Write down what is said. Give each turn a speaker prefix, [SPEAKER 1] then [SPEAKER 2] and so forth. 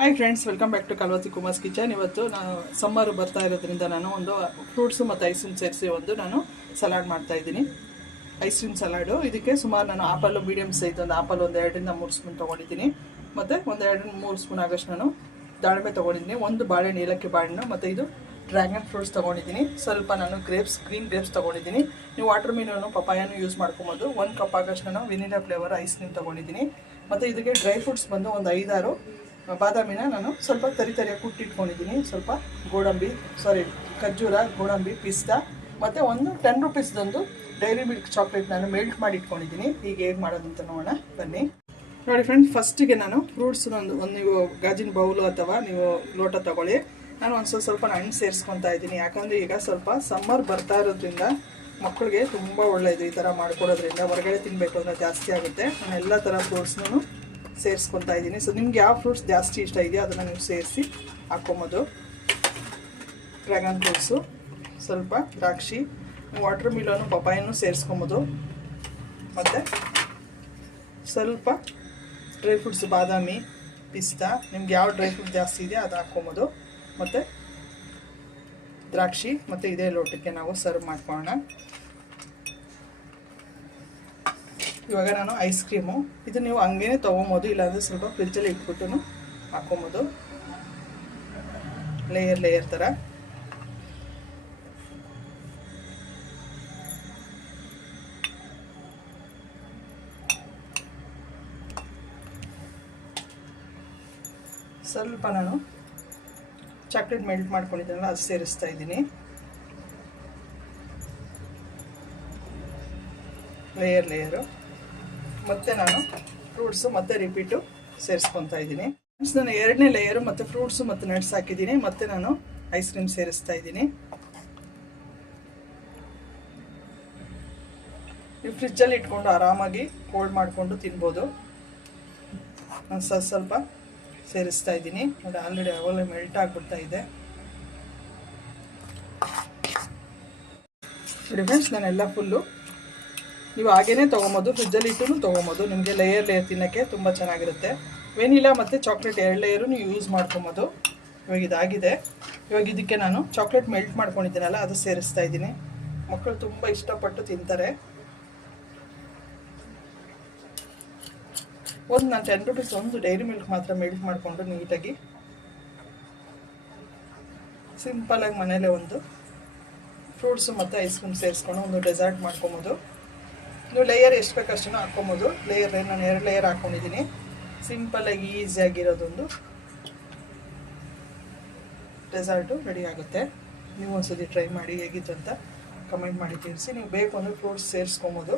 [SPEAKER 1] Hi friends welcome back to Kalvathi Kumar's kitchen ಇವತ್ತು ನಾನು summer ಬರ್ತಾ ಇರೋದ್ರಿಂದ ನಾನು ಒಂದು ಫ್ರೂಟ್ಸು ಮತ್ತು ಐಸ್ ಕ್ರೀಮ್ ಸೇರಿಸಿ ಒಂದು ನಾನು ಸಲಾಡ್ ಮಾಡ್ತಾ ಇದ್ದೀನಿ. ಐಸ್ ಕ್ರೀಮ್ ಸಲಾಡು ಇದಕ್ಕೆ ಸುಮಾರು ನಾನು ಆಪಲ್ಲು ಮೀಡಿಯಮ್ ಸೈಜ್ ಒಂದು ಆಪಲ್ ಒಂದು ಎರಡರಿಂದ ಮೂರು ಸ್ಪೂನ್ ತೊಗೊಂಡಿದ್ದೀನಿ. ಮತ್ತು ಒಂದು ಎರಡರಿಂದ ಮೂರು ಸ್ಪೂನ್ ಆಗೋಷ್ಟು ನಾನು ದಾಳಿಂಬೆ ತೊಗೊಂಡಿದ್ದೀನಿ. ಒಂದು ಬಾಳೆಹಣ್ಣು ಏಲಕ್ಕಿ ಬಾಳೆಹಣ್ಣು ಮತ್ತು ಇದು ಡ್ರ್ಯಾಗನ್ ಫ್ರೂಟ್ಸ್ ತೊಗೊಂಡಿದ್ದೀನಿ. ಸ್ವಲ್ಪ ನಾನು ಗ್ರೇಪ್ಸ್ ಗ್ರೀನ್ ಗ್ರೇಪ್ಸ್ ತೊಗೊಂಡಿದ್ದೀನಿ. ನೀವು ವಾಟರ್ ಮೀನನ್ನು ಪಪಾಯನ್ನು ಯೂಸ್ ಮಾಡ್ಕೊಬೋದು. ಒಂದು ಕಪ್ ಆಗೋಷ್ಟು ನಾನು ವೆನಿಲಾ ಫ್ಲೇವರ್ ಐಸ್ ಕ್ರೀಮ್ ತೊಗೊಂಡಿದ್ದೀನಿ. ಮತ್ತು ಇದಕ್ಕೆ ಡ್ರೈ ಫ್ರೂಟ್ಸ್ ಬಂದು ಒಂದು ಐದಾರು ಬಾದಾಮಿನ ನಾನು ಸ್ವಲ್ಪ ತರಿ ತರಿಯಾಗಿ ಕುಟ್ಟಿಟ್ಕೊಂಡಿದ್ದೀನಿ ಸ್ವಲ್ಪ ಗೋಡಂಬಿ ಸಾರಿ ಖರ್ಜೂರ, ಗೋಡಂಬಿ, ಪಿಸ್ತಾ, ಮತ್ತು ಒಂದು ಟೆನ್ ರುಪೀಸ್ದೊಂದು ಡೈರಿ ಮಿಲ್ಕ್ ಚಾಕ್ಲೇಟ್ ನಾನು ಮೆಲ್ಟ್ ಮಾಡಿ ಇಟ್ಕೊಂಡಿದ್ದೀನಿ. ಈಗ ಹೇಗೆ ಮಾಡೋದು ಅಂತ ನೋಡೋಣ. ಬನ್ನಿ. ನೋಡಿ ಫ್ರೆಂಡ್ಸ್ ಫಸ್ಟಿಗೆ ನಾನು ಫ್ರೂಟ್ಸ್ನೊಂದು ಒಂದು ನೀವು ಗಾಜಿನ ಬೌಲು ಅಥವಾ ನೀವು ಲೋಟ ತಗೊಳ್ಳಿ. ನಾನು ಒಂದು ಸ್ವಲ್ಪ ಸ್ವಲ್ಪ ಹಣ್ಣು ಸೇರಿಸ್ಕೊತಾ ಇದ್ದೀನಿ. ಯಾಕಂದರೆ ಈಗ ಸ್ವಲ್ಪ ಸಮ್ಮರ್ ಬರ್ತಾ ಇರೋದ್ರಿಂದ ಮಕ್ಕಳಿಗೆ ತುಂಬ ಒಳ್ಳೆಯದು ಈ ಥರ ಮಾಡ್ಕೊಡೋದ್ರಿಂದ. ಹೊರಗಡೆ ತಿನ್ನಬೇಕು ಅಂದರೆ ಜಾಸ್ತಿ ಆಗುತ್ತೆ. ನಾನು ಎಲ್ಲ ಥರ ಫ್ರೂಟ್ಸ್ನೂ ಸೇರಿಸ್ಕೊತಾ ಇದ್ದೀನಿ. ಸೊ ನಿಮ್ಗೆ ಯಾವ ಫ್ರೂಟ್ಸ್ ಜಾಸ್ತಿ ಇಷ್ಟ ಇದೆಯೋ ಅದನ್ನು ನೀವು ಸೇರಿಸಿ ಹಾಕ್ಕೊಬೋದು. ಡ್ರ್ಯಾಗನ್ ಫ್ರೂಟ್ಸು ಸ್ವಲ್ಪ ದ್ರಾಕ್ಷಿ ವಾಟರ್ ಮಿಲನು ಪಪಾಯನ್ನು ಸೇರಿಸ್ಕೊಬೋದು. ಮತ್ತು ಸ್ವಲ್ಪ ಡ್ರೈ ಫ್ರೂಟ್ಸ್ ಬಾದಾಮಿ, ಪಿಸ್ತಾ, ನಿಮ್ಗೆ ಯಾವ ಡ್ರೈ ಫ್ರೂಟ್ ಜಾಸ್ತಿ ಇದೆ ಅದು ಹಾಕ್ಕೊಬೋದು. ಮತ್ತು ದ್ರಾಕ್ಷಿ, ಮತ್ತು ಇದೇ ಲೋಟಕ್ಕೆ ನಾವು ಸರ್ವ್ ಮಾಡ್ಕೊಳ್ಳೋಣ. ಇವಾಗ ನಾನು ಐಸ್ ಕ್ರೀಮು ಇದು ನೀವು ಹಂಗೇನೆ ತೊಗೊಬೋದು, ಇಲ್ಲಾಂದರೆ ಸ್ವಲ್ಪ ಫ್ರಿಜ್ಜಲ್ಲಿ ಇಟ್ಬಿಟ್ಟು ಹಾಕೊಬೋದು. ಲೇಯರ್ ಲೇಯರ್ ಥರ ಸ್ವಲ್ಪ ನಾನು ಚಾಕ್ಲೇಟ್ ಮೆಲ್ಟ್ ಮಾಡ್ಕೊಂಡಿದ್ದೀನಲ್ಲ, ಅದು ಸೇರಿಸ್ತಾ ಇದ್ದೀನಿ. ಲೇಯರ್ ಲೇಯರು ಮತ್ತು ನಾನು ಫ್ರೂಟ್ಸು ಮತ್ತೆ ರಿಪೀಟು ಸೇರಿಸ್ಕೊತಾ ಇದ್ದೀನಿ. ಫ್ರೆಂಡ್ಸ್ ನಾನು ಎರಡನೇ ಲೇಯರು ಮತ್ತು ಫ್ರೂಟ್ಸು ಮತ್ತು ನಟ್ಸ್ ಹಾಕಿದ್ದೀನಿ. ಮತ್ತೆ ನಾನು ಐಸ್ ಕ್ರೀಮ್ ಸೇರಿಸ್ತಾ ಇದ್ದೀನಿ. ನೀವು ಫ್ರಿಜ್ಜಲ್ಲಿ ಇಟ್ಕೊಂಡು ಆರಾಮಾಗಿ ಕೋಲ್ಡ್ ಮಾಡಿಕೊಂಡು ತಿನ್ಬೋದು. ನಾನು ಸ್ವಲ್ಪ ಸ್ವಲ್ಪ ಸೇರಿಸ್ತಾ ಇದ್ದೀನಿ. ನೋಡಿ ಆಲ್ರೆಡಿ ಅವಲ್ಲಿ ಮೆಲ್ಟ್ ಆಗಿಬಿಡ್ತಾ ಇದೆ. ನೋಡಿ ಫ್ರೆಂಡ್ಸ್ ನಾನೆಲ್ಲ ಫುಲ್ಲು ನೀವು ಹಾಗೇ ತೊಗೊಬೋದು ಫ್ರಿಜ್ಜಲ್ಲಿ ಇಟ್ಟು ತೊಗೊಬೋದು. ನಿಮಗೆ ಲೇಯರ್ ಲೇಯರ್ ತಿನ್ನೋಕ್ಕೆ ತುಂಬ ಚೆನ್ನಾಗಿರುತ್ತೆ. ವೆನಿಲಾ ಮತ್ತು ಚಾಕ್ಲೇಟ್ ಎರಡು ಲೇಯರು ನೀವು ಯೂಸ್ ಮಾಡ್ಕೊಬೋದು. ಇವಾಗ ಇದಾಗಿದೆ. ಇವಾಗ ಇದಕ್ಕೆ ನಾನು ಚಾಕ್ಲೇಟ್ ಮೆಲ್ಟ್ ಮಾಡ್ಕೊಂಡಿದ್ದೀನಲ್ಲ, ಅದು ಸೇರಿಸ್ತಾ ಇದ್ದೀನಿ. ಮಕ್ಕಳು ತುಂಬ ಇಷ್ಟಪಟ್ಟು ತಿಂತಾರೆ. ಒಂದು ನಾನು ಟೆನ್ ರುಪೀಸ್ ಒಂದು ಡೈರಿ ಮಿಲ್ಕ್ ಮಾತ್ರ ಮೆಲ್ಟ್ ಮಾಡಿಕೊಂಡು ನೀಟಾಗಿ. ಸಿಂಪಲಾಗಿ ಮನೇಲೆ ಒಂದು ಫ್ರೂಟ್ಸು ಮತ್ತು ಐಸ್ ಕ್ರೀಮ್ ಸೇರಿಸ್ಕೊಂಡು ಒಂದು ಡೆಸರ್ಟ್ ಮಾಡ್ಕೊಬೋದು. ನೀವು ಲೇಯರ್ ಎಷ್ಟು ಬೇಕು ಅಷ್ಟನ್ನು ಹಾಕ್ಕೊಬೋದು. ಲೇಯರ್ ನಾನು ಎರಡು ಲೇಯರ್ ಹಾಕ್ಕೊಂಡಿದ್ದೀನಿ ಸಿಂಪಲ್ಲಾಗಿ ಈಸಿಯಾಗಿರೋದೊಂದು ಡೆಸರ್ಟು ರೆಡಿ ಆಗುತ್ತೆ. ನೀವು ಒಂದ್ಸತಿ ಟ್ರೈ ಮಾಡಿ ಹೇಗಿತ್ತು ಅಂತ ಕಮೆಂಟ್ ಮಾಡಿ ತಿಳಿಸಿ. ನೀವು ಬೇಕು ಅಂದರೆ ಫ್ರೂಟ್ಸ್ ಸೇರಿಸ್ಕೊಬೋದು.